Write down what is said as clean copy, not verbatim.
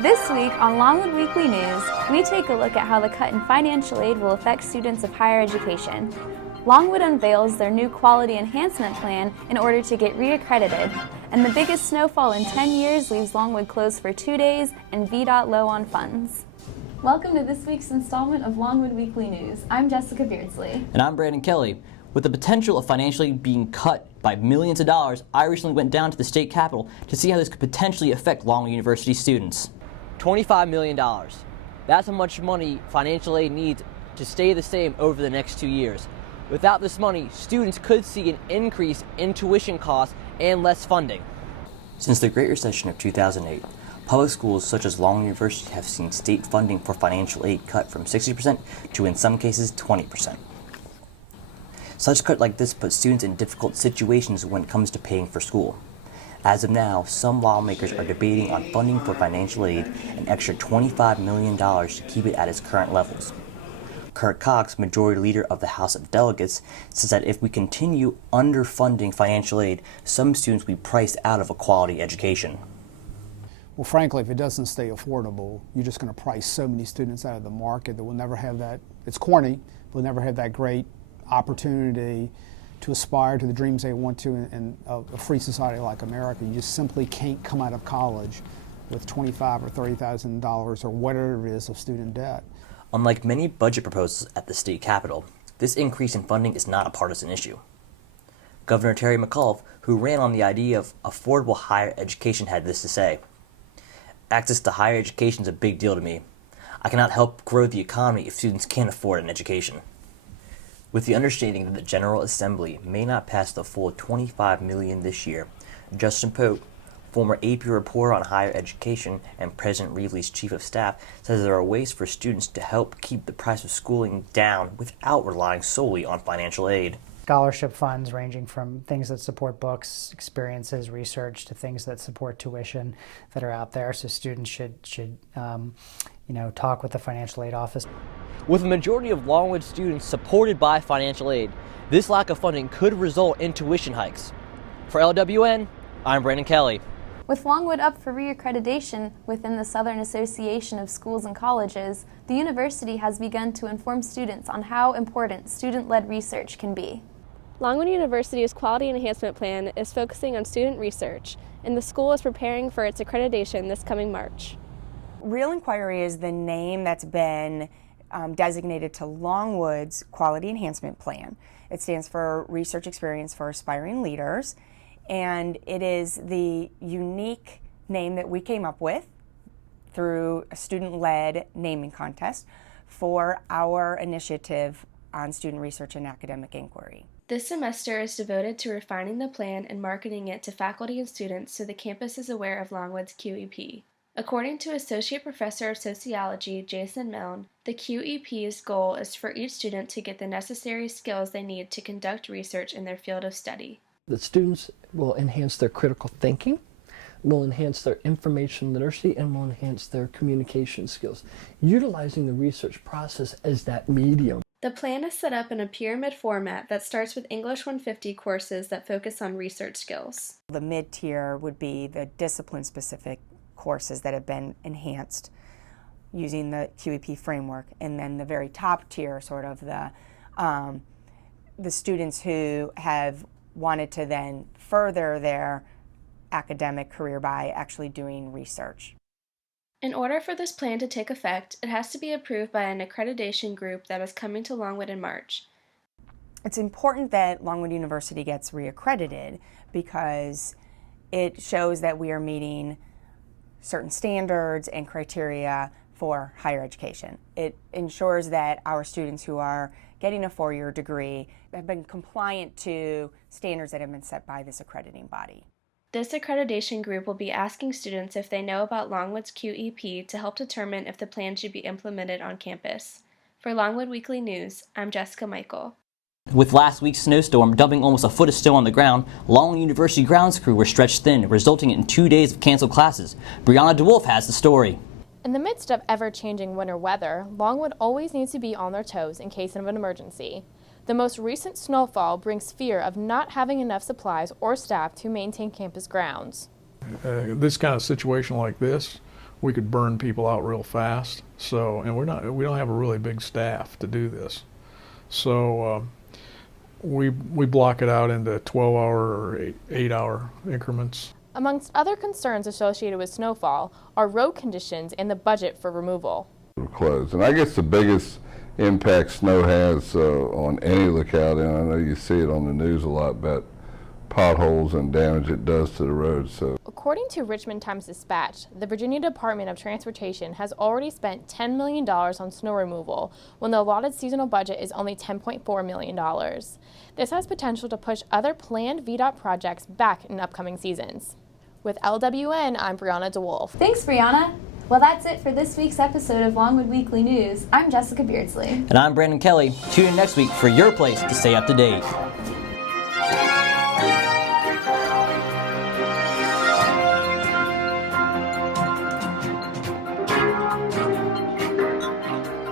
This week on Longwood Weekly News, we take a look at how the cut in financial aid will affect students of higher education. Longwood unveils their new quality enhancement plan in order to get reaccredited, and the biggest snowfall in 10 years leaves Longwood closed for 2 days and VDOT low on funds. Welcome to this week's installment of Longwood Weekly News. I'm Jessica Beardsley. And I'm Brandon Kelly. With the potential of financially being cut by millions of dollars, I recently went down to the state capitol to see how this could potentially affect Longwood University students. $25 million. That's how much money financial aid needs to stay the same over the next 2 years. Without this money, students could see an increase in tuition costs and less funding. Since the Great Recession of 2008, public schools such as Longwood University have seen state funding for financial aid cut from 60% to, in some cases, 20%. Such cut like this puts students in difficult situations when it comes to paying for school. As of now, some lawmakers are debating on funding for financial aid an extra $25 million to keep it at its current levels. Kurt Cox, Majority Leader of the House of Delegates, says that if we continue underfunding financial aid, some students will be priced out of a quality education. Well, frankly, if it doesn't stay affordable, you're just going to price so many students out of the market that we'll never have that. It's corny, we'll never have that great opportunity to aspire to the dreams they want to in a free society like America. You just simply can't come out of college with $25,000 or $30,000 or whatever it is of student debt. Unlike many budget proposals at the state capitol, this increase in funding is not a partisan issue. Governor Terry McAuliffe, who ran on the idea of affordable higher education, had this to say: "Access to higher education is a big deal to me. I cannot help grow the economy if students can't afford an education." With the understanding that the General Assembly may not pass the full $25 million this year, Justin Pope, former AP reporter on higher education and President Reevely's chief of staff, says there are ways for students to help keep the price of schooling down without relying solely on financial aid. Scholarship funds ranging from things that support books, experiences, research, to things that support tuition that are out there. So students should talk with the financial aid office. With a majority of Longwood students supported by financial aid, this lack of funding could result in tuition hikes. For LWN, I'm Brandon Kelly. With Longwood up for reaccreditation within the Southern Association of Schools and Colleges, the university has begun to inform students on how important student-led research can be. Longwood University's Quality Enhancement Plan is focusing on student research, and the school is preparing for its accreditation this coming March. Real Inquiry is the name that's been designated to Longwood's Quality Enhancement Plan. It stands for Research Experience for Aspiring Leaders, and it is the unique name that we came up with through a student-led naming contest for our initiative on student research and academic inquiry. This semester is devoted to refining the plan and marketing it to faculty and students so the campus is aware of Longwood's QEP. According to Associate Professor of Sociology Jason Milne, the QEP's goal is for each student to get the necessary skills they need to conduct research in their field of study. The students will enhance their critical thinking, will enhance their information literacy, and will enhance their communication skills, utilizing the research process as that medium. The plan is set up in a pyramid format that starts with English 150 courses that focus on research skills. The mid-tier would be the discipline-specific courses that have been enhanced using the QEP framework, and then the very top tier, sort of the students who have wanted to then further their academic career by actually doing research. In order for this plan to take effect, it has to be approved by an accreditation group that is coming to Longwood in March. It's important that Longwood University gets reaccredited because it shows that we are meeting certain standards and criteria for higher education. It ensures that our students who are getting a four-year degree have been compliant to standards that have been set by this accrediting body. This accreditation group will be asking students if they know about Longwood's QEP to help determine if the plan should be implemented on campus. For Longwood Weekly News, I'm Jessica Michael. With last week's snowstorm dumping almost a foot of snow on the ground, Longwood University grounds crew were stretched thin, resulting in 2 days of canceled classes. Brianna DeWolf has the story. In the midst of ever-changing winter weather, Longwood always needs to be on their toes in case of an emergency. The most recent snowfall brings fear of not having enough supplies or staff to maintain campus grounds. This kind of situation like this, we could burn people out real fast. So, and we don't have a really big staff to do this. So we block it out into 12-hour or 8-hour increments. Amongst other concerns associated with snowfall are road conditions and the budget for removal. Closed. And I guess the biggest impact snow has on any lookout, and I know you see it on the news a lot, about potholes and damage it does to the roads. So, according to Richmond Times-Dispatch, the Virginia Department of Transportation has already spent $10 million on snow removal when the allotted seasonal budget is only $10.4 million. This has potential to push other planned VDOT projects back in upcoming seasons. With LWN, I'm Brianna DeWolf. Thanks, Brianna. Well, that's it for this week's episode of Longwood Weekly News. I'm Jessica Beardsley. And I'm Brandon Kelly. Tune in next week for your place to stay up to date.